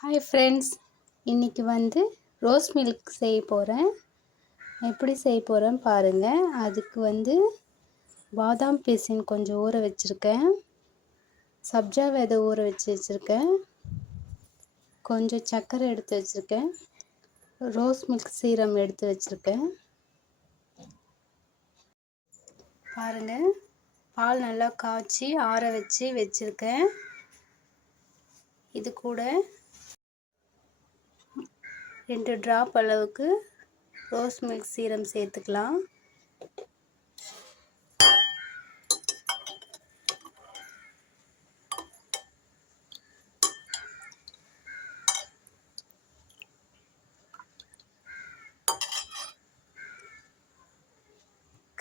Hi friends, இன்றைக்கி rose milk செய்ய போகிறேன். எப்படி செய்ய போகிறேன்னு பாருங்கள். அதுக்கு பாதாம் பீசின் கொஞ்சம் ஊற வச்சுருக்கேன், சப்ஜா விதை ஊற வச்சுருக்கேன், கொஞ்சம் சர்க்கரை எடுத்து வச்சுருக்கேன், ரோஸ் மில்க் சீரம் எடுத்து வச்சுருக்கேன். பாருங்கள், பால் நல்லா காய்ச்சி ஆற வச்சுருக்கேன். இது கூட 2 டிராப் அளவுக்கு ரோஸ் மில்க் சீரம் சேர்த்துக்கலாம்.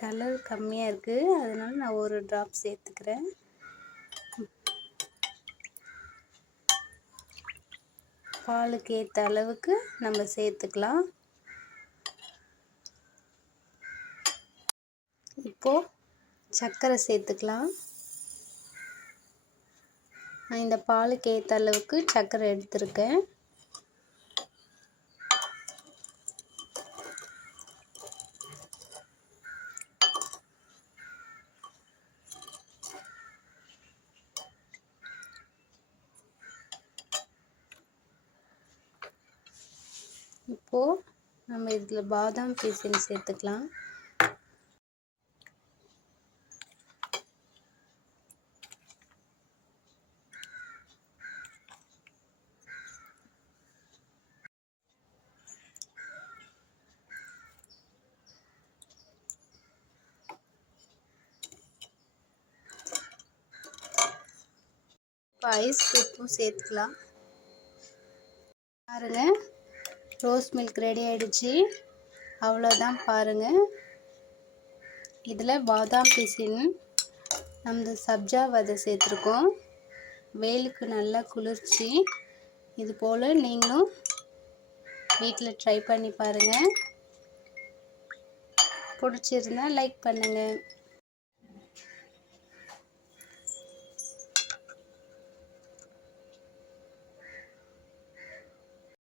கலர் கம்மியாக இருக்குது, அதனால நான் ஒரு டிராப் சேர்த்துக்கிறேன். பாலுக்கு ஏற்ற அளவுக்கு நம்ம சேர்த்துக்கலாம். இப்போது சர்க்கரை சேர்த்துக்கலாம். நான் இந்த பாலுக்கு ஏற்ற அளவுக்கு சர்க்கரை எடுத்திருக்கேன். இப்போது நம்ம இதில் பாதாம் பீசின் சேர்த்துக்கலாம். இப்போ ஐஸ் க்யூப்பும் சேர்த்துக்கலாம். பாருங்கள், ரோஸ் மில்க் ரெடி ஆகிடுச்சு. அவ்வளோதான் பாருங்கள். இதில் பாதாம் பீசின், நம்ம சப்ஜா விதை சேர்த்துருக்கோம். வெயிலுக்கு நல்லா குளிர்ச்சி. இது போல் நீங்களும் வீட்டில் ட்ரை பண்ணி பாருங்கள். பிடிச்சிருந்தா லைக் பண்ணுங்கள்.